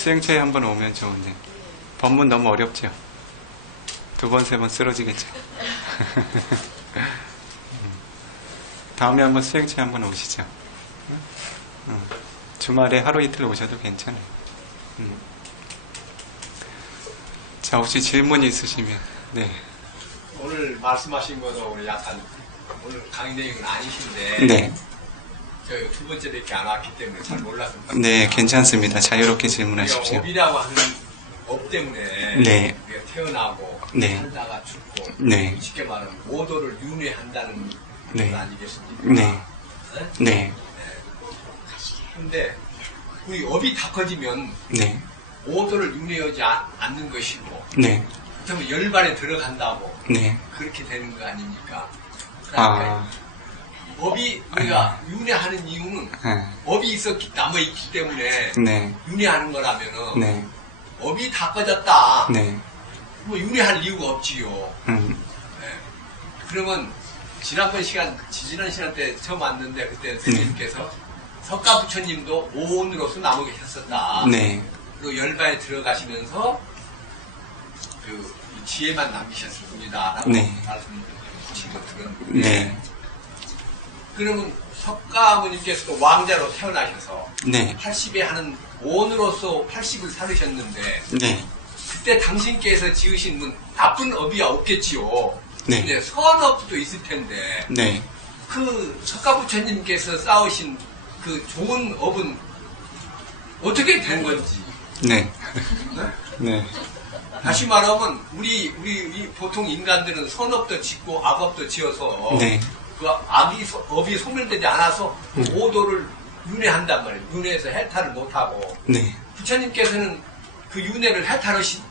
수행처에 한번 오면 좋은데 법문 너무 어렵죠. 2번, 3번 쓰러지겠죠. 다음에 한번 수행처에 한번 오시죠. 주말에 하루 이틀 오셔도 괜찮아요. 자, 혹시 질문이 있으시면. 네. 오늘 말씀하신 것도 오늘 약간 오늘 강의 내용은 아니신데 네. 저희 2번째밖에 안 왔기 때문에 잘 몰라서 네, 괜찮습니다. 자유롭게 질문하십시오. 우리가 업이라고 하는 업 때문에 네. 우리가 태어나고 네. 살다가 죽고 네. 쉽게 말하면 오도를 윤회한다는 네. 것 아니겠습니까? 네. 네. 근데 우리 업이 다 커지면 네. 오도를 윤회하지 않는 것이고 네. 그러면 열반에 들어간다고 네. 그렇게 되는 거 아닙니까? 아. 그러니까 업이 우리가 윤회하는 이유는 업이 남아있기 때문에 네. 윤회하는 거라면은 네. 업이 다 꺼졌다. 네. 뭐 윤회할 이유가 없지요. 음. 네. 그러면 지난 시간 때 처음 왔는데 그때 스님께서 석가 부처님도 오온으로서 남아 계셨었다. 네. 그리고 열반에 들어가시면서 그 지혜만 남기셨을 뿐이다라고 네. 말씀하신 거 들었는데. 네. 그러면 석가모님께서도 왕자로 태어나셔서 네. 80에 하는 오온으로서 80을 살으셨는데 네. 그때 당신께서 지으신 나쁜 업이 없겠지요. 네. 근데 선업도 있을 텐데 네. 그 석가부처님께서 쌓으신 그 좋은 업은 어떻게 된 건지. 네. 네. 다시 말하면 우리 보통 인간들은 선업도 짓고 악업도 지어서 네. 그 업이 소멸되지 않아서 그 오도를 윤회한단 말이에요. 윤회해서 해탈을 못하고. 네. 부처님께서는 그 윤회를 해탈하신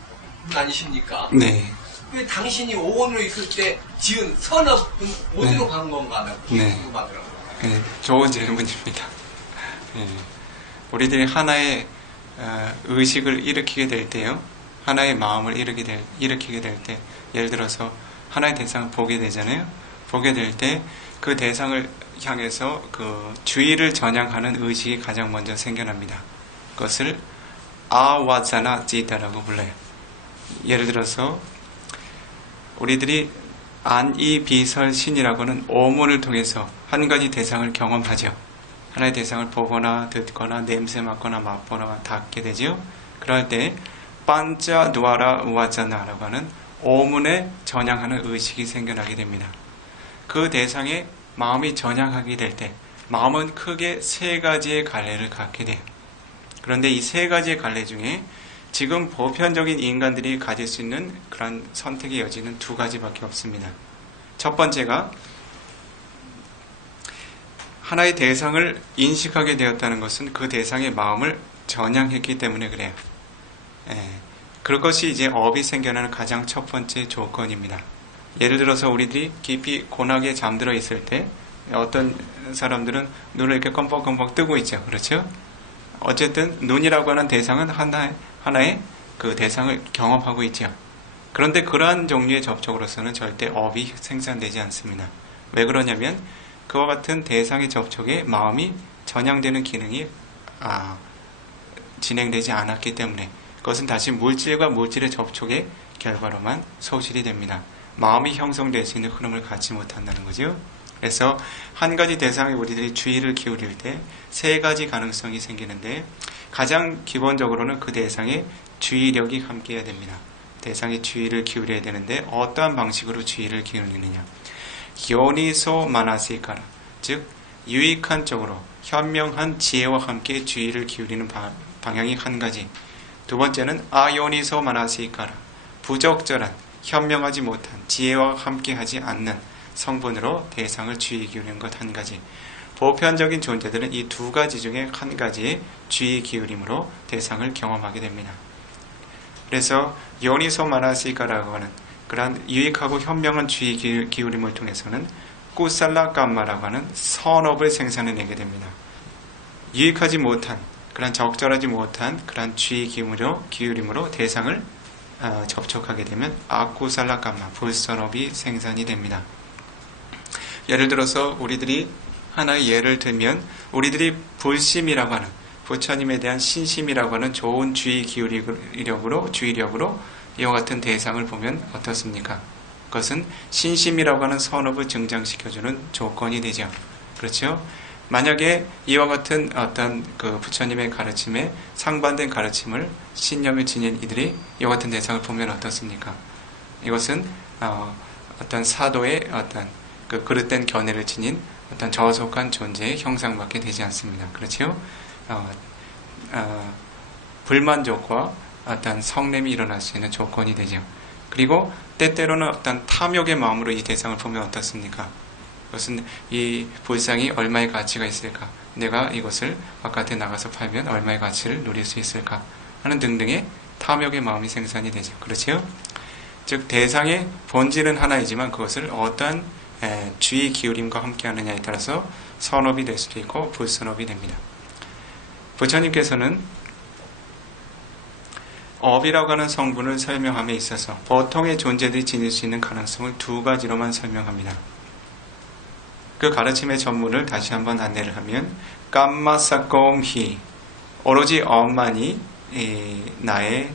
분 아니십니까? 네. 왜 당신이 오온으로 있을 때 지은 선업은 어디로 네. 간 건가 하면 네. 궁금하더라고요. 네. 좋은 질문입니다. 네. 우리들이 하나의 의식을 일으키게 될 때요. 하나의 마음을 일으키게 될 때, 예를 들어서 하나의 대상을 보게 되잖아요. 보게 될 때 그 대상을 향해서 그 주의를 전향하는 의식이 가장 먼저 생겨납니다. 그것을 아와자나 지다라고 불러요. 예를 들어서 우리들이 안이비설신이라고는 오문을 통해서 한 가지 대상을 경험하죠. 하나의 대상을 보거나 듣거나 냄새 맡거나 맛보거나 닿게 되죠. 그럴 때 반자 누아라 우아자나라고 하는 오문에 전향하는 의식이 생겨나게 됩니다. 그 대상에 마음이 전향하게 될 때 마음은 크게 3가지의 갈래를 갖게 돼요. 그런데 이 3가지의 갈래 중에 지금 보편적인 인간들이 가질 수 있는 그런 선택의 여지는 2가지밖에 없습니다. 첫 번째가 하나의 대상을 인식하게 되었다는 것은 그 대상의 마음을 전향했기 때문에 그래요. 그것이 이제 업이 생겨나는 가장 첫 번째 조건입니다. 예를 들어서 우리들이 깊이 고나게 잠들어 있을 때 어떤 사람들은 눈을 이렇게 껌뻑껌뻑 뜨고 있죠. 그렇죠? 어쨌든 눈이라고 하는 대상은 하나의 그 대상을 경험하고 있죠. 그런데 그러한 종류의 접촉으로서는 절대 업이 생산되지 않습니다. 왜 그러냐면 그와 같은 대상의 접촉에 마음이 전향되는 기능이 진행되지 않았기 때문에 그것은 다시 물질과 물질의 접촉의 결과로만 소실이 됩니다. 마음이 형성될 수 있는 흐름을 갖지 못한다는 거죠. 그래서 한 가지 대상에 우리들이 주의를 기울일 때 3가지 가능성이 생기는데 가장 기본적으로는 그 대상에 주의력이 함께해야 됩니다. 대상에 주의를 기울여야 되는데 어떠한 방식으로 주의를 기울이느냐. 요니소 마나시카라, 즉 유익한 쪽으로 현명한 지혜와 함께 주의를 기울이는 방향이 한 가지. 두 번째는 아요니소 마나시카라, 부적절한 현명하지 못한 지혜와 함께하지 않는 성분으로 대상을 주의 기울이는 것 한 가지. 보편적인 존재들은 이 2가지 중에 한 가지의 주의 기울임으로 대상을 경험하게 됩니다. 그래서 요니소 마나시카라고 하는 그러한 유익하고 현명한 주의 기울임을 통해서는 꾸살라 깜마라고 하는 선업을 생산해내게 됩니다. 유익하지 못한, 그러한 적절하지 못한 그러한 주의 기울임으로 대상을 접촉하게 되면 아꾸살라 깜마, 불선업이 생산이 됩니다. 예를 들어서 우리들이 하나의 예를 들면 우리들이 불심이라고 하는 부처님에 대한 신심이라고 하는 좋은 주의력으로 이와 같은 대상을 보면 어떻습니까? 그것은 신심이라고 하는 선업을 증장시켜주는 조건이 되죠. 그렇죠? 만약에 이와 같은 어떤 그 부처님의 가르침에 상반된 가르침을 신념을 지닌 이들이 이와 같은 대상을 보면 어떻습니까? 이것은 어떤 사도의 어떤 그 그릇된 견해를 지닌 어떤 저속한 존재의 형상밖에 되지 않습니다. 그렇죠? 불만족과 어떤 성냄이 일어날 수 있는 조건이 되죠. 그리고 때때로는 어떤 탐욕의 마음으로 이 대상을 보면 어떻습니까? 그것은 이 불상이 얼마의 가치가 있을까? 내가 이것을 바깥에 나가서 팔면 얼마의 가치를 누릴 수 있을까? 하는 등등의 탐욕의 마음이 생산이 되죠. 그렇죠? 즉 대상의 본질은 하나이지만 그것을 어떠한 주의 기울임과 함께 하느냐에 따라서 선업이 될 수도 있고 불선업이 됩니다. 부처님께서는 업이라고 하는 성분을 설명함에 있어서 보통의 존재들이 지닐 수 있는 가능성을 두 가지로만 설명합니다. 그 가르침의 전문을 다시 한번 안내를 하면 깜마사꼼히 오로지 업만이 나의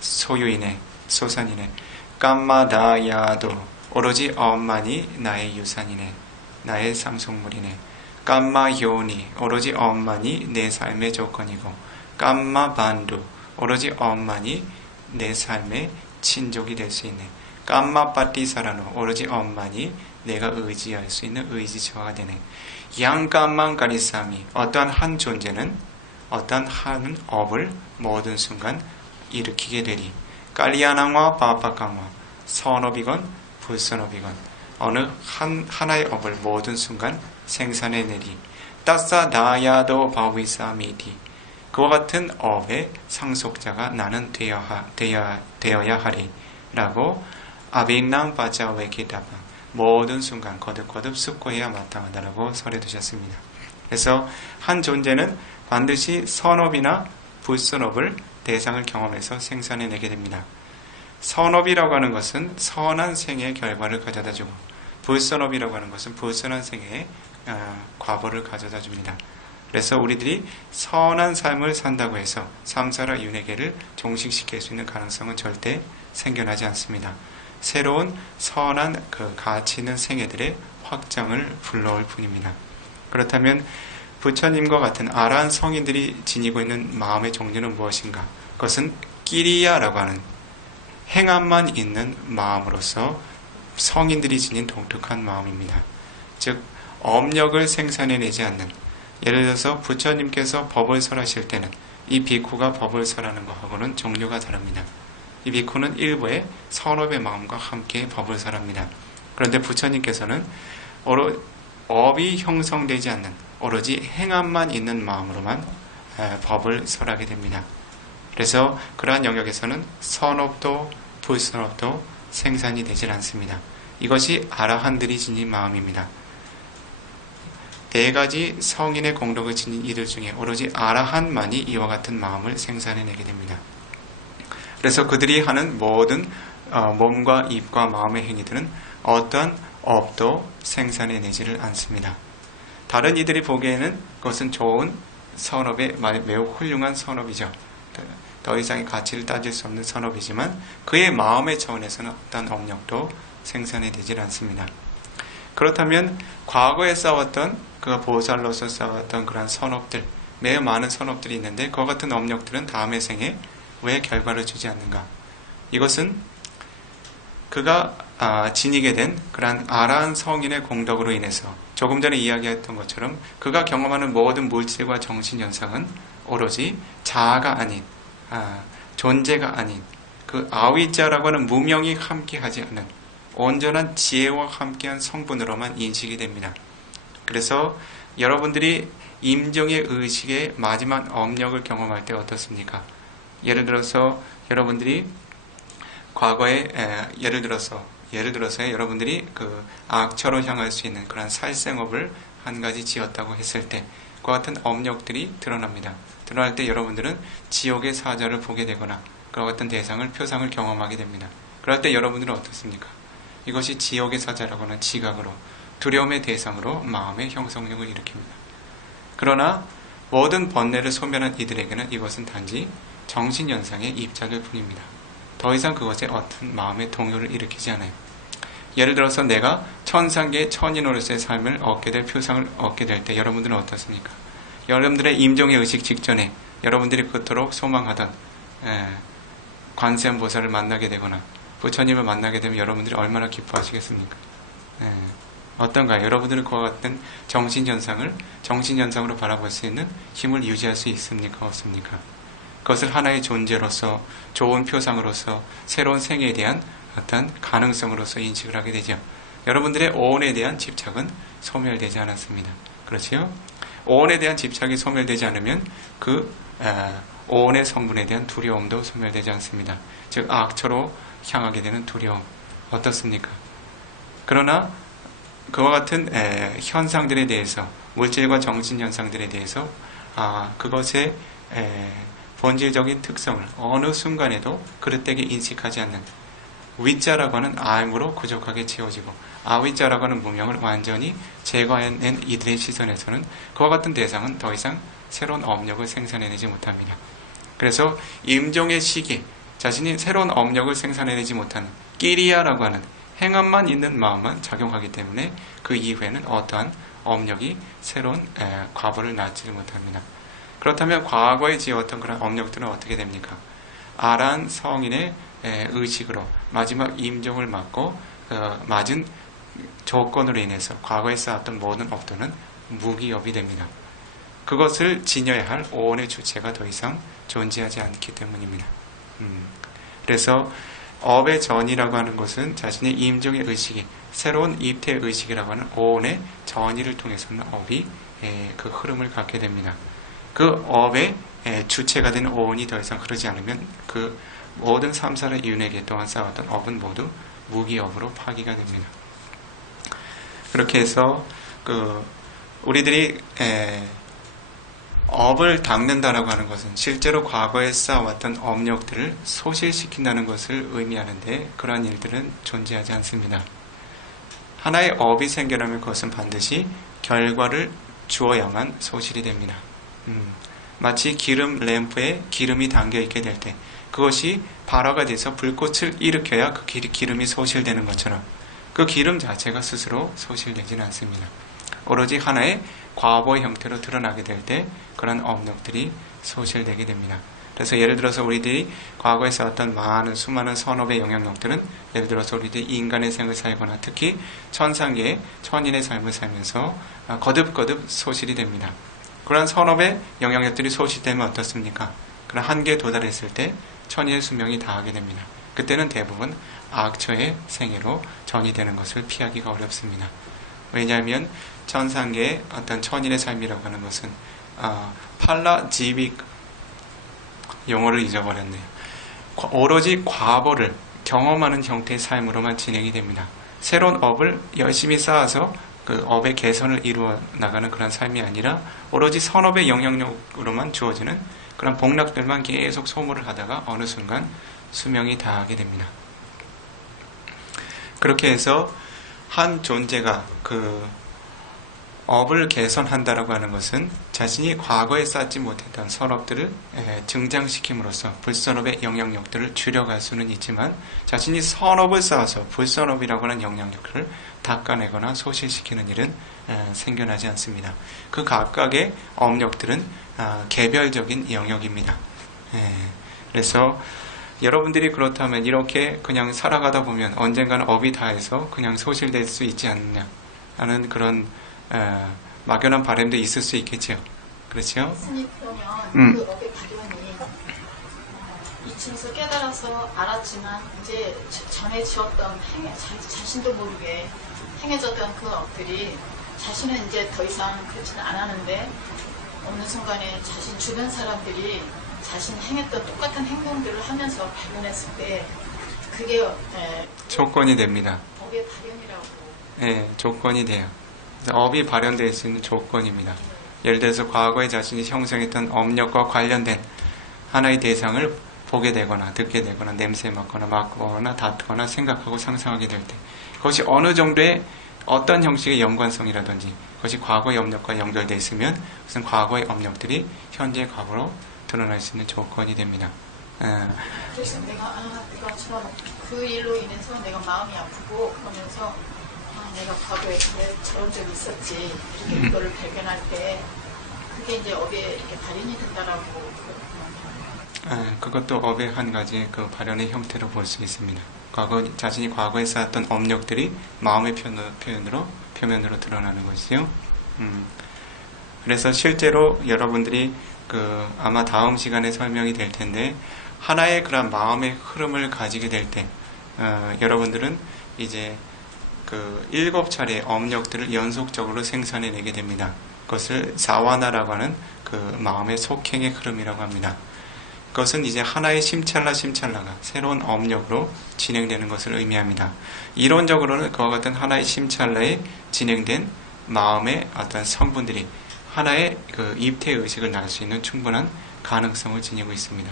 소유이네, 소산이네. 깜마다야도 오로지 업만이 나의 유산이네, 나의 상속물이네. 깜마요니 오로지 업만이 내 삶의 조건이고, 깜마반두 오로지 업만이 내 삶의 친족이 될 수 있네. 깜마빠띠사라노 오로지 업만이 내가 의지할 수 있는 의지처가 되네. 양깜만 가리사미 어떠한 한 존재는 어떠한 한 업을 모든 순간 일으키게 되리. 깔리아낭와 바빠강와 선업이건 불선업이건 어느 하나의 업을 모든 순간 생산해내리. 따싸 나야도 바위사미디 그와 같은 업의 상속자가 나는 되어야 하리 라고 아빈낭 바자웨기다바 모든 순간 거듭거듭 숙고해야 마땅하다라고 설해 두셨습니다. 그래서 한 존재는 반드시 선업이나 불선업을 대상을 경험해서 생산해내게 됩니다. 선업이라고 하는 것은 선한 생의 결과를 가져다주고 불선업이라고 하는 것은 불선한 생의 과보를 가져다줍니다. 그래서 우리들이 선한 삶을 산다고 해서 삼사라 윤회계를 종식시킬 수 있는 가능성은 절대 생겨나지 않습니다. 새로운 선한 그 가치 있는 생애들의 확장을 불러올 뿐입니다. 그렇다면 부처님과 같은 아라한 성인들이 지니고 있는 마음의 종류는 무엇인가? 그것은 끼리야라고 하는 행함만 있는 마음으로서 성인들이 지닌 독특한 마음입니다. 즉 업력을 생산해내지 않는, 예를 들어서 부처님께서 법을 설하실 때는 이 비쿠가 법을 설하는 것하고는 종류가 다릅니다. 이 비쿠는 일부의 선업의 마음과 함께 법을 설합니다. 그런데 부처님께서는 업이 형성되지 않는 오로지 행함만 있는 마음으로만 법을 설하게 됩니다. 그래서 그러한 영역에서는 선업도 불선업도 생산이 되질 않습니다. 이것이 아라한들이 지닌 마음입니다. 네 가지 성인의 공덕을 지닌 이들 중에 오로지 아라한만이 이와 같은 마음을 생산해내게 됩니다. 그래서 그들이 하는 모든 몸과 입과 마음의 행위들은 어떠한 업도 생산해내지를 않습니다. 다른 이들이 보기에는 그것은 좋은 선업의 매우 훌륭한 선업이죠. 더 이상의 가치를 따질 수 없는 선업이지만 그의 마음의 차원에서는 어떠한 업력도 생산해내질 않습니다. 그렇다면 과거에 싸웠던 그 보살로서 싸웠던 그러한 선업들, 매우 많은 선업들이 있는데 그와 같은 업력들은 다음의 생에 왜 결과를 주지 않는가? 이것은 그가 지니게 된 그러한 아라한 성인의 공덕으로 인해서 조금 전에 이야기했던 것처럼 그가 경험하는 모든 물질과 정신 현상은 오로지 자아가 아닌 존재가 아닌 그 아위자라고 하는 무명이 함께하지 않는 온전한 지혜와 함께한 성분으로만 인식이 됩니다. 그래서 여러분들이 임종의 의식의 마지막 업력을 경험할 때 어떻습니까? 예를 들어서 여러분들이 과거에 예를 들어서 여러분들이 그 악처로 향할 수 있는 그런 살생업을 한 가지 지었다고 했을 때 그와 같은 업력들이 드러납니다. 드러날 때 여러분들은 지옥의 사자를 보게 되거나 그와 같은 대상을 표상을 경험하게 됩니다. 그럴 때 여러분들은 어떻습니까? 이것이 지옥의 사자라고 하는 지각으로 두려움의 대상으로 마음의 형성력을 일으킵니다. 그러나 모든 번뇌를 소멸한 이들에게는 이것은 단지 정신현상의 입작일 뿐입니다. 더 이상 그것에 어떤 마음의 동요를 일으키지 않아요. 예를 들어서 내가 천상계의 천인으로서의 삶을 얻게 될 표상을 얻게 될 때 여러분들은 어떻습니까? 여러분들의 임종의 의식 직전에 여러분들이 그토록 소망하던 관세음보살을 만나게 되거나 부처님을 만나게 되면 여러분들이 얼마나 기뻐하시겠습니까? 어떤가요? 여러분들은 그와 같은 정신현상으로 바라볼 수 있는 힘을 유지할 수 있습니까? 없습니까? 그것을 하나의 존재로서, 좋은 표상으로서, 새로운 생애에 대한 어떤 가능성으로서 인식을 하게 되죠. 여러분들의 오온에 대한 집착은 소멸되지 않았습니다. 그렇지요? 오온에 대한 집착이 소멸되지 않으면 그 오온의 성분에 대한 두려움도 소멸되지 않습니다. 즉 악처로 향하게 되는 두려움 어떻습니까? 그러나 그와 같은 현상들에 대해서 물질과 정신현상들에 대해서 그것의 본질적인 특성을 어느 순간에도 그릇되게 인식하지 않는 위자라고 하는 암으로 부족하게 채워지고 아위자라고 하는 무명을 완전히 제거해낸 이들의 시선에서는 그와 같은 대상은 더 이상 새로운 업력을 생산해내지 못합니다. 그래서 임종의 시기에 자신이 새로운 업력을 생산해내지 못하는 끼리야라고 하는 행함만 있는 마음만 작용하기 때문에 그 이후에는 어떠한 업력이 새로운 과보를 낳지 못합니다. 그렇다면 과거에 지었던 그런 업력들은 어떻게 됩니까? 아란 성인의 의식으로 마지막 임종을 맞고 맞은 조건으로 인해서 과거에 쌓았던 모든 업도는 무기업이 됩니다. 그것을 지녀야 할 오온의 주체가 더 이상 존재하지 않기 때문입니다. 그래서 업의 전이라고 하는 것은 자신의 임종의 의식이 새로운 입퇴의 의식이라고 하는 오온의 전이를 통해서는 업이 그 흐름을 갖게 됩니다. 그 업의 주체가 되는 오온이 더 이상 흐르지 않으면 그 모든 삼사를 이윤회계 동안 쌓았던 업은 모두 무기업으로 파기가 됩니다. 그렇게 해서 우리들이 업을 닦는다라고 하는 것은 실제로 과거에 쌓아왔던 업력들을 소실시킨다는 것을 의미하는데 그러한 일들은 존재하지 않습니다. 하나의 업이 생겨나면 그것은 반드시 결과를 주어야만 소실이 됩니다. 마치 기름 램프에 기름이 담겨있게 될 때 그것이 발화가 돼서 불꽃을 일으켜야 그 기름이 소실되는 것처럼 그 기름 자체가 스스로 소실되지는 않습니다. 오로지 하나의 과보의 형태로 드러나게 될 때 그런 업력들이 소실되게 됩니다. 그래서 예를 들어서 우리들이 과거에 쌓았던 많은 수많은 선업의 영향력들은 예를 들어서 우리들이 인간의 생을 살거나 특히 천상계의 천인의 삶을 살면서 거듭거듭 소실이 됩니다. 그러한 선업의 영향력들이 소실되면 어떻습니까? 그런 한계에 도달했을 때 천인의 수명이 다하게 됩니다. 그때는 대부분 악처의 생애로 전이되는 것을 피하기가 어렵습니다. 왜냐하면 천상계의 어떤 천인의 삶이라고 하는 것은 팔라지빅 용어를 잊어버렸네요. 오로지 과보를 경험하는 형태의 삶으로만 진행이 됩니다. 새로운 업을 열심히 쌓아서 그 업의 개선을 이루어 나가는 그런 삶이 아니라 오로지 선업의 영향력으로만 주어지는 그런 복락들만 계속 소모를 하다가 어느 순간 수명이 다하게 됩니다. 그렇게 해서 한 존재가 그 업을 개선한다라고 하는 것은 자신이 과거에 쌓지 못했던 선업들을 증장시킴으로써 불선업의 영향력들을 줄여갈 수는 있지만 자신이 선업을 쌓아서 불선업이라고 하는 영향력을 닦아내거나 소실시키는 일은 생겨나지 않습니다. 그 각각의 업력들은 개별적인 영역입니다. 그래서 여러분들이 그렇다면 이렇게 그냥 살아가다 보면 언젠가는 업이 다해서 그냥 소실될 수 있지 않느냐 하는 그런 막연한 바람도 있을 수 있겠죠. 그렇죠? 스님 그러면 그 업의 발현이 이쯤에서 깨달아서 알았지만 이제 전에 지었던 자신도 모르게 행해졌던 그 업들이 자신은 이제 더 이상 그렇지는 않았는데 어느 순간에 자신 주변 사람들이 자신이 행했던 똑같은 행동들을 하면서 발견했을 때 그게 조건이 됩니다. 업의 발현이라고. 네, 조건이 돼요. 업이 발현될 수 있는 조건입니다. 예를 들어서 과거에 자신이 형성했던 업력과 관련된 하나의 대상을 보게 되거나 듣게 되거나 냄새 맡거나 맡거나 다투거나 생각하고 상상하게 될 때 그것이 어느 정도의 어떤 형식의 연관성이라든지 그것이 과거의 업력과 연결되어 있으면 무슨 과거의 업력들이 현재의 과거로 드러날 수 있는 조건이 됩니다. 그래서 내가 그 일로 인해서 내가 마음이 아프고 그러면서 내가 과거에 저런 적이 있었지 이렇게 그거를 발견할 때 그게 이제 업에 이렇게 발현이 된다라고 그것도 업의 한 가지 그 발현의 형태로 볼 수 있습니다. 자신이 과거에 쌓았던 업력들이 마음의 표면으로 드러나는 것이요. 그래서 실제로 여러분들이 아마 다음 시간에 설명이 될 텐데 하나의 그런 마음의 흐름을 가지게 될 때 여러분들은 이제 7차례의 업력들을 연속적으로 생산해내게 됩니다. 그것을 사와나라고 하는 그 마음의 속행의 흐름이라고 합니다. 그것은 이제 하나의 심찰라가 새로운 업력으로 진행되는 것을 의미합니다. 이론적으로는 그와 같은 하나의 심찰라에 진행된 마음의 어떤 성분들이 하나의 입태 의식을 낳을 수 있는 충분한 가능성을 지니고 있습니다.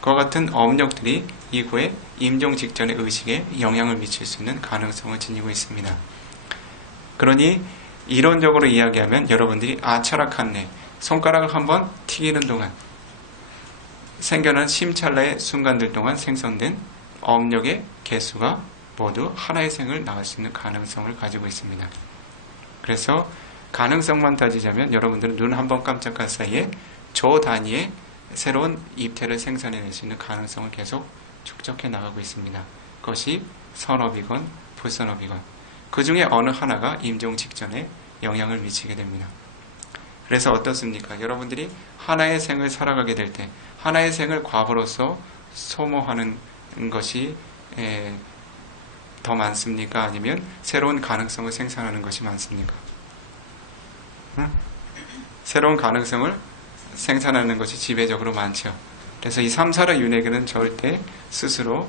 그와 같은 업력들이 이후에 임종 직전의 의식에 영향을 미칠 수 있는 가능성을 지니고 있습니다. 그러니 이론적으로 이야기하면 여러분들이 철학한 손가락을 한번 튀기는 동안 생겨난 심찰나의 순간들 동안 생성된 업력의 개수가 모두 하나의 생을 낳을 수 있는 가능성을 가지고 있습니다. 그래서 가능성만 따지자면 여러분들은 눈 한 번 깜짝할 사이에 조 단위의 새로운 입태를 생산해낼 수 있는 가능성을 계속 축적해 나가고 있습니다. 그것이 선업이건 불선업이건 그 중에 어느 하나가 임종 직전에 영향을 미치게 됩니다. 그래서 어떻습니까? 여러분들이 하나의 생을 살아가게 될 때 하나의 생을 과거로서 소모하는 것이 더 많습니까? 아니면 새로운 가능성을 생산하는 것이 많습니까? 새로운 가능성을 생산하는 것이 지배적으로 많죠. 그래서 이 삼사라 윤회계는 절대 스스로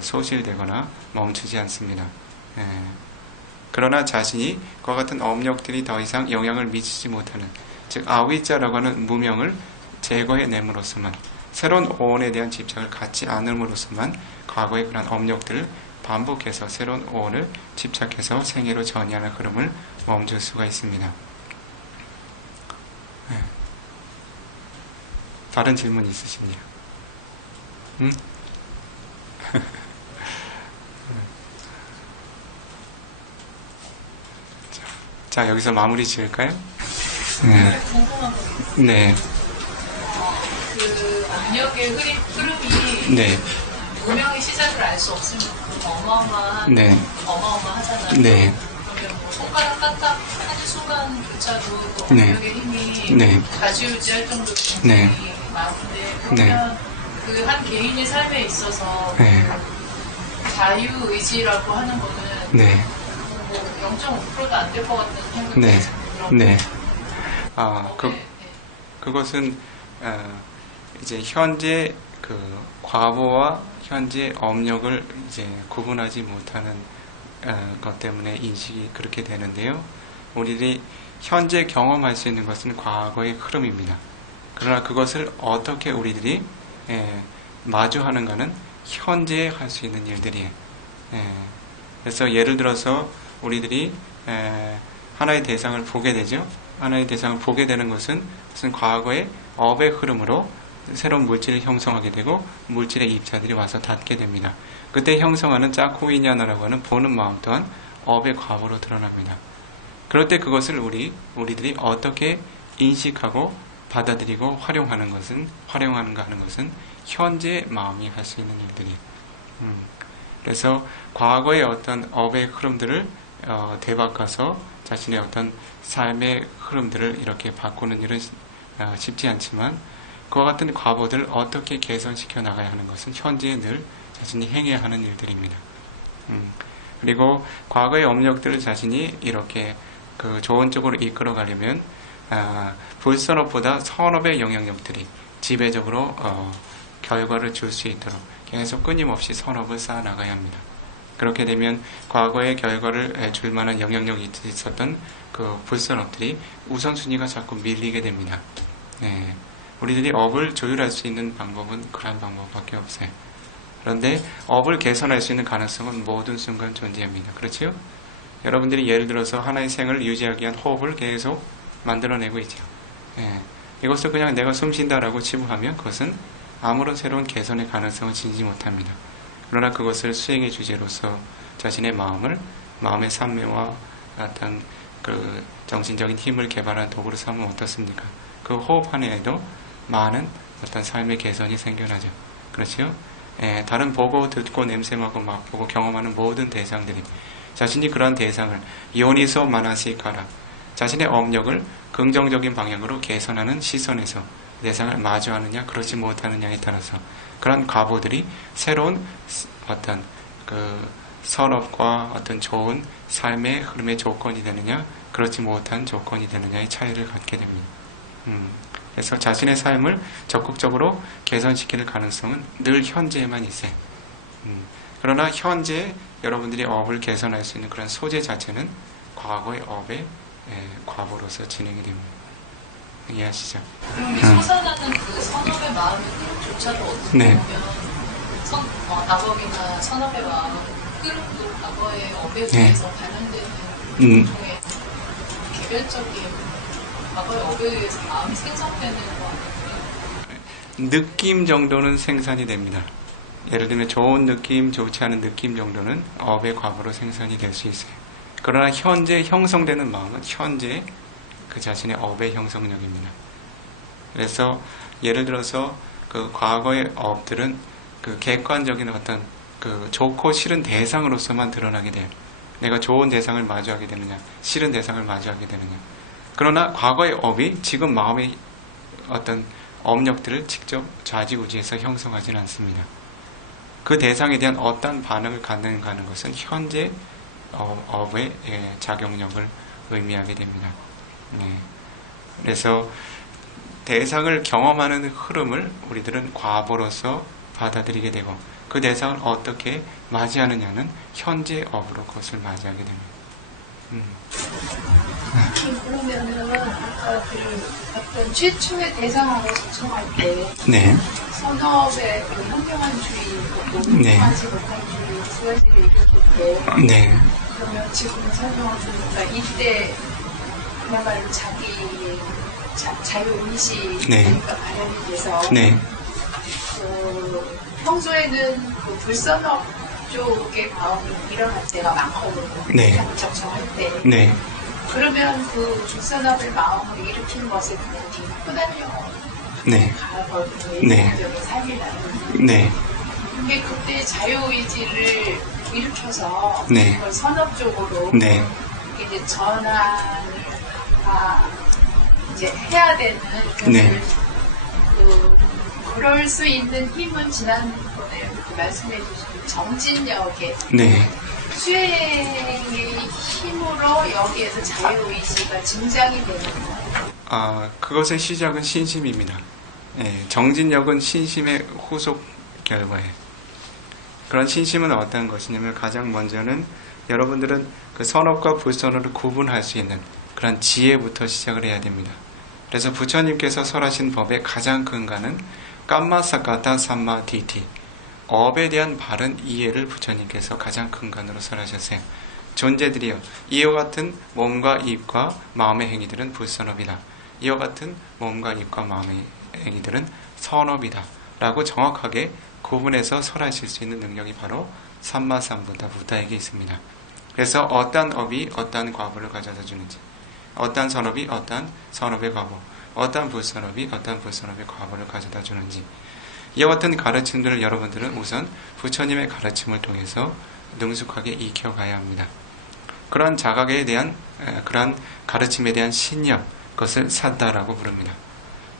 소실되거나 멈추지 않습니다. 그러나 자신이 그와 같은 업력들이 더 이상 영향을 미치지 못하는, 즉 아위자라고 하는 무명을 제거해냄으로써만, 새로운 오온에 대한 집착을 갖지 않음으로써만 과거의 그런 업력들을 반복해서 새로운 오온을 집착해서 생애로 전이하는 흐름을 멈출 수가 있습니다. 다른 질문 있으십니까? 자, 여기서 마무리 지을까요? 궁금한 거 네. 그 압력의 흐름이 네. 무명의 시작을 알 수 없으면 네. 어마어마하잖아요. 네. 그러면 뭐 손가락 까딱 하는 순간조차도 그 네. 압력의 힘이 네. 좌지우지할 정도로 네. 힘이 많은데 그러면 그 한 개인의 삶에 있어서 네. 자유의지라고 하는 거는 네. 뭐 0.5%도 안 될 것 같다는 생각이 네. 들어요. 네. 네. 그것은 이제 현재 과거와 현재 업력을 이제 구분하지 못하는 것 때문에 인식이 그렇게 되는데요. 우리들이 현재 경험할 수 있는 것은 과거의 흐름입니다. 그러나 그것을 어떻게 우리들이 마주하는가는 현재에 할 수 있는 일들이에요. 그래서 예를 들어서 우리들이 하나의 대상을 보게 되죠. 하나의 대상을 보게 되는 것은 무슨 과거의 업의 흐름으로 새로운 물질을 형성하게 되고 물질의 입자들이 와서 닿게 됩니다. 그때 형성하는 짜코이냐나라고 하는 보는 마음 또한 업의 과거로 드러납니다. 그럴 때 그것을 우리들이 어떻게 인식하고 받아들이고 활용하는가 하는 것은 현재의 마음이 할 수 있는 일들이에요. 그래서 과거의 어떤 업의 흐름들을 되바꿔서 자신의 어떤 삶의 흐름들을 이렇게 바꾸는 일은 쉽지 않지만 그와 같은 과거들을 어떻게 개선시켜 나가야 하는 것은 현재에 늘 자신이 행해야 하는 일들입니다. 그리고 과거의 업력들을 자신이 이렇게 좋은 쪽으로 이끌어 가려면 불선업보다 선업의 영향력들이 지배적으로 결과를 줄 수 있도록 계속 끊임없이 선업을 쌓아 나가야 합니다. 그렇게 되면 과거의 결과를 줄 만한 영향력이 있었던 그 불선업들이 우선순위가 자꾸 밀리게 됩니다. 우리들이 업을 조율할 수 있는 방법은 그러한 방법밖에 없어요. 그런데 업을 개선할 수 있는 가능성은 모든 순간 존재합니다. 그렇지요? 여러분들이 예를 들어서 하나의 생을 유지하기 위한 호흡을 계속 만들어내고 있죠. 이것을 그냥 내가 숨쉰다라고 치부하면 그것은 아무런 새로운 개선의 가능성을 지니지 못합니다. 그러나 그것을 수행의 주제로서 자신의 마음의 산매와 어떤 그 정신적인 힘을 개발한 도구로 삼으면 어떻습니까? 그 호흡 안에도 많은 어떤 삶의 개선이 생겨나죠. 그렇죠? 다른 보고 듣고 냄새 맡고 맛보고 경험하는 모든 대상들이 자신이 그러한 대상을 요니소 마나시카라 자신의 업력을 긍정적인 방향으로 개선하는 시선에서 대상을 마주하느냐 그렇지 못하느냐에 따라서 그런 과보들이 새로운 어떤 그 선업과 어떤 좋은 삶의 흐름의 조건이 되느냐 그렇지 못한 조건이 되느냐의 차이를 갖게 됩니다. 그래서 자신의 삶을 적극적으로 개선시킬 가능성은 늘 현재에만 있어요. 그러나 현재 여러분들이 업을 개선할 수 있는 그런 소재 자체는 과거의 업의 과보로서 진행이 됩니다. 이해하시죠? 그럼 이 솟아나는 그 선업의 마음조차도 어떻게 네. 보면 낙업이나 선업의 마음 흐름도 과거의 업에 의해서 반영되는 종의 개별적인 과거의 업에 의해서 마음이 생성되는 거 아니에요? 느낌 정도는 생산이 됩니다. 예를 들면 좋은 느낌, 좋지 않은 느낌 정도는 업의 과보로 생산이 될 수 있어요. 그러나 현재 형성되는 마음은 현재 그 자신의 업의 형성력입니다. 그래서 예를 들어서 그 과거의 업들은 그 객관적인 어떤 그 좋고 싫은 대상으로서만 드러나게 돼요. 내가 좋은 대상을 마주하게 되느냐, 싫은 대상을 마주하게 되느냐. 그러나 과거의 업이 지금 마음의 어떤 업력들을 직접 좌지우지해서 형성하지는 않습니다. 그 대상에 대한 어떤 반응을 갖는가 하는 것은 현재 업의 작용력을 의미하게 됩니다. 그래서 대상을 경험하는 흐름을 우리들은 과보로서 받아들이게 되고 그 대상을 어떻게 맞이하느냐는 현재 업으로 그것을 맞이하게 됩니다. 그러면은 아까 그 어떤 최초의 대상하고 소통할 때 네. 선업의 그 현명한주의, 네. 하지 못한주의 두 가지를 얘기했을 때 네. 그러면 지금 설명하니까 이때 그야말로 자기 자유의식 네. 그러니까 발현이 돼서 네. 평소에는 그 불선업 쪽의 마음이 일어날 때가 많거든요. 네. 적정할 때. 네. 그러면 그 불선업의 마음을 일으킨 것에 그냥 뒷후단력 네. 가거든요. 네. 일반적인 삶이 나는. 네. 근데 그때 자유의지를 일으켜서 네. 그걸 선업 쪽으로 네. 이제 전환을 이제 해야 되는 네. 그럴 수 있는 힘은 지난번에 이렇게 말씀해 주신 정진력의 네. 수행의 힘으로 여기에서 자유의지가 증장이 되는 거예요. 그것의 시작은 신심입니다. 정진력은 신심의 후속 결과예요. 그런 신심은 어떤 것이냐면 가장 먼저는 여러분들은 그 선업과 불선업을 구분할 수 있는 그런 지혜부터 시작을 해야 됩니다. 그래서 부처님께서 설하신 법의 가장 근간은 깜마사카타 삼마디티 업에 대한 바른 이해를 부처님께서 가장 근간으로 설하셨어요. 존재들이여 이와 같은 몸과 입과 마음의 행위들은 불선업이다. 이와 같은 몸과 입과 마음의 행위들은 선업이다. 라고 정확하게 구분해서 설하실 수 있는 능력이 바로 삼마삼부다 부다에게 있습니다. 그래서 어떠한 업이 어떠한 과보를 가져다 주는지 어떠한 선업이 어떠한 선업의 과보 어떠한 불선업이 어떠한 불선업의 과보를 가져다 주는지 이와 같은 가르침들을 여러분들은 우선 부처님의 가르침을 통해서 능숙하게 익혀가야 합니다. 그러한 자각에 대한 그러한 가르침에 대한 신념 그것을 사다라고 부릅니다.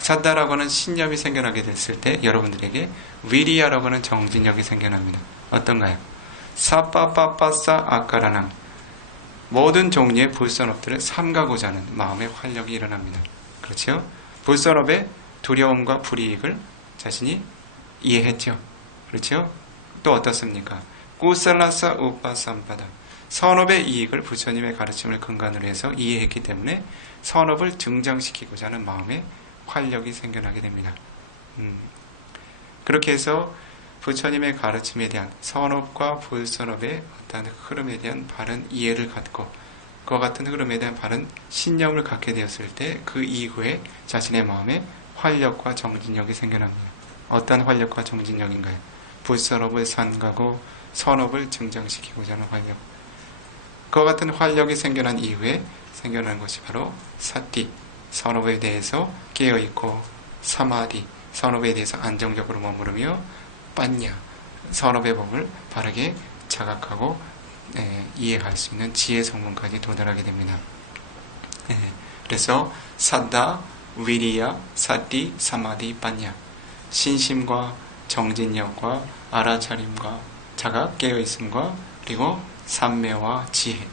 사다라고 하는 신념이 생겨나게 됐을 때 여러분들에게 위리야라고 하는 정진력이 생겨납니다. 어떤가요? 사빠빠빠싸 아까라낭 모든 종류의 불선업들을 삼가고자 하는 마음의 활력이 일어납니다. 그렇죠? 불선업의 두려움과 불이익을 자신이 이해했죠. 그렇죠? 또 어떻습니까? 꾸살라사 우빠삼바다 선업의 이익을 부처님의 가르침을 근간으로 해서 이해했기 때문에 선업을 증장시키고자 하는 마음의 활력이 생겨나게 됩니다. 그렇게 해서 부처님의 가르침에 대한 선업과 불선업의 어떤 흐름에 대한 바른 이해를 갖고 그와 같은 흐름에 대한 바른 신념을 갖게 되었을 때 그 이후에 자신의 마음에 활력과 정진력이 생겨납니다. 어떤 활력과 정진력인가요? 불선업을 삼가고 선업을 증장시키고자 하는 활력. 그와 같은 활력이 생겨난 이후에 생겨나는 것이 바로 사띠, 선업에 대해서 깨어있고, 사마디, 선업에 대해서 안정적으로 머무르며, 빠냐, 선업의 법을 바르게 자각하고 이해할 수 있는 지혜 성문까지 도달하게 됩니다. 그래서 사다, 위리야, 사띠, 사마디, 빠냐, 신심과 정진력과 알아차림과 자각, 깨어있음과 그리고 삼매와 지혜,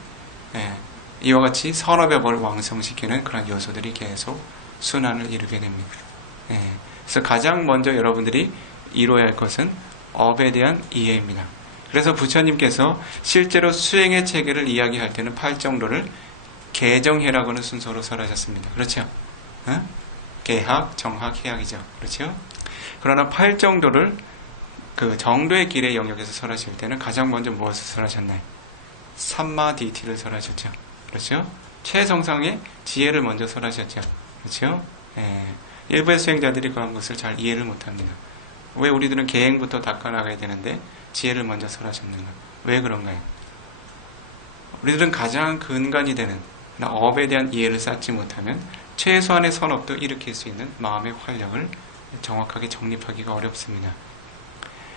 이와 같이 선업의 법을 왕성시키는 그런 요소들이 계속 순환을 이루게 됩니다. 그래서 가장 먼저 여러분들이 이루어야 할 것은 업에 대한 이해입니다. 그래서 부처님께서 실제로 수행의 체계를 이야기할 때는 팔정도를 개정해라고 하는 순서로 설하셨습니다. 그렇죠? 개학, 정학, 해학이죠. 그렇죠? 그러나 팔정도를 그 정도의 길의 영역에서 설하실 때는 가장 먼저 무엇을 설하셨나요? 삼마디티를 설하셨죠. 그렇죠? 최정상의 지혜를 먼저 설하셨죠. 그렇죠? 일부의 수행자들이 그런 것을 잘 이해를 못합니다. 왜 우리들은 계행부터 닦아나가야 되는데 지혜를 먼저 설하셨는가? 왜 그런가요? 우리들은 가장 근간이 되는 업에 대한 이해를 쌓지 못하면 최소한의 선업도 일으킬 수 있는 마음의 활력을 정확하게 정립하기가 어렵습니다.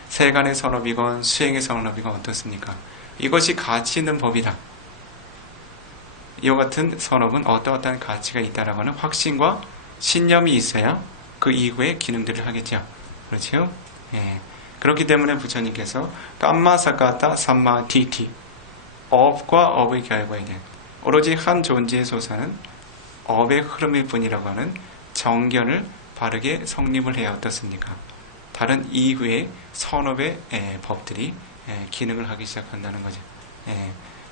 세간의 선업이건 수행의 선업이건 어떻습니까? 이것이 가치 있는 법이다. 이와 같은 선업은 어떠어떠한 가치가 있다라고 하는 확신과 신념이 있어야 그 이후에 기능들을 하겠죠. 그렇죠? 그렇기 때문에 부처님께서 깜마사카타 삼마디티, 업과 업의 결과에 대한 오로지 한 존재의 소사는 업의 흐름일 뿐이라고 하는 정견을 바르게 성립을 해야 어떻습니까? 다른 이후의 선업의 법들이 기능을 하기 시작한다는 거죠.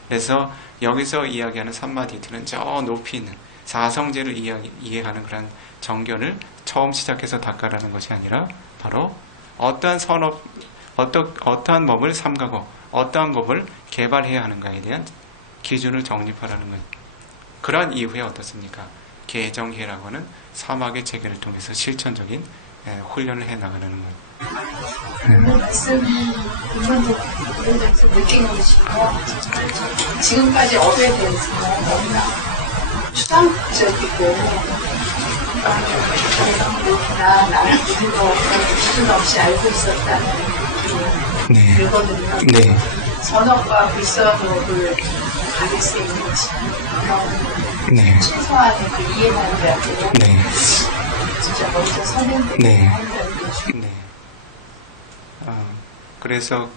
그래서 여기서 이야기하는 삼마디티는 저 높이 있는 사성제를 이해하는 그런 정견을 처음 시작해서 닦아라는 것이 아니라 바로 어떠한 선업, 어떠한 법을 삼가고 어떠한 법을 개발해야 하는가에 대한 기준을 정립하라는 거예요. 그러한 이후에 어떻습니까? 개정해라고 하는 사막의 체계를 통해서 실천적인 훈련을 해나가는 거예요. 말씀이 이번도 오래돼서 느낀 것이고 지금까지 업에 대해서 너무나 추상적이고 나를 누구도 기준 없이 알고 있었다는 느낌이 들거든요. 네. 선업과 불선업을 가릴 수 있는 그런 네. 최소한의 그 이해만이라도 네. 진짜 먼저 선행되게 네. 한다는 것이 네. 그래서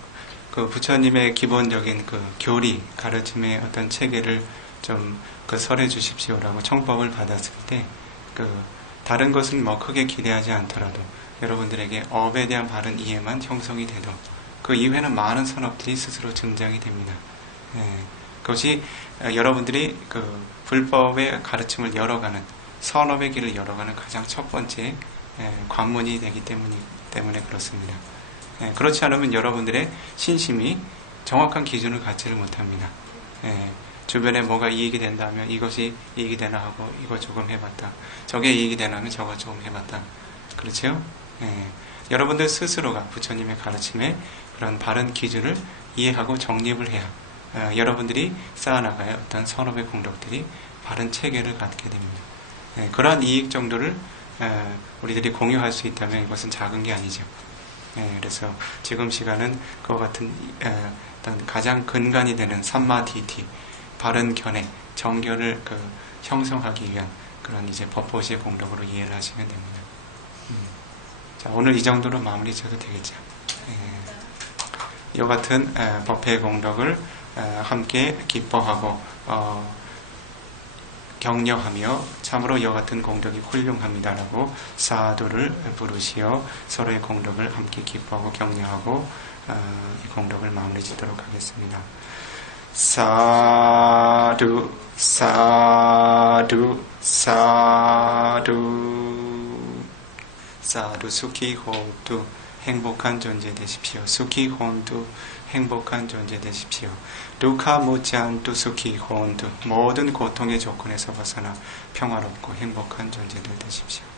그 부처님의 기본적인 그 교리, 가르침의 어떤 체계를 좀 그 설해 주십시오라고 청법을 받았을 때, 그 다른 것은 뭐 크게 기대하지 않더라도 여러분들에게 업에 대한 바른 이해만 형성이 돼도 그 이후에는 많은 선업들이 스스로 증장이 됩니다. 그것이 여러분들이 그 불법의 가르침을 열어가는, 선업의 길을 열어가는 가장 첫 번째 관문이 되기 때문에 그렇습니다. 그렇지 않으면 여러분들의 신심이 정확한 기준을 갖지를 못합니다. 주변에 뭐가 이익이 된다 하면 이것이 이익이 되나 하고 이거 조금 해봤다. 저게 이익이 되나 하면 저거 조금 해봤다. 그렇죠? 여러분들 스스로가 부처님의 가르침에 그런 바른 기준을 이해하고 정립을 해야 여러분들이 쌓아나가야 어떤 선업의 공덕들이 바른 체계를 갖게 됩니다. 그러한 이익 정도를 우리들이 공유할 수 있다면 이것은 작은 게 아니죠. 그래서 지금 시간은 그와 같은 어떤 가장 근간이 되는 삼마디티, 바른 견해, 정견을 형성하기 위한 그런 이제 법보시의 공덕으로 이해를 하시면 됩니다. 자, 오늘 이 정도로 마무리 쳐도 되겠죠. 이와 같은 법회의 공덕을 함께 기뻐하고 격려하며 참으로 이와 같은 공덕이 훌륭합니다라고 사두를 부르시어 서로의 공덕을 함께 기뻐하고 격려하고 이 공덕을 마무리 짓도록 하겠습니다. 사두 사두 사두 사두 수키 호투 행복한 존재 되십시오. 수키 혼두 행복한 존재 되십시오. 두카 못지않도 수키 혼두 모든 고통의 조건에서 벗어나 평화롭고 행복한 존재들 되십시오.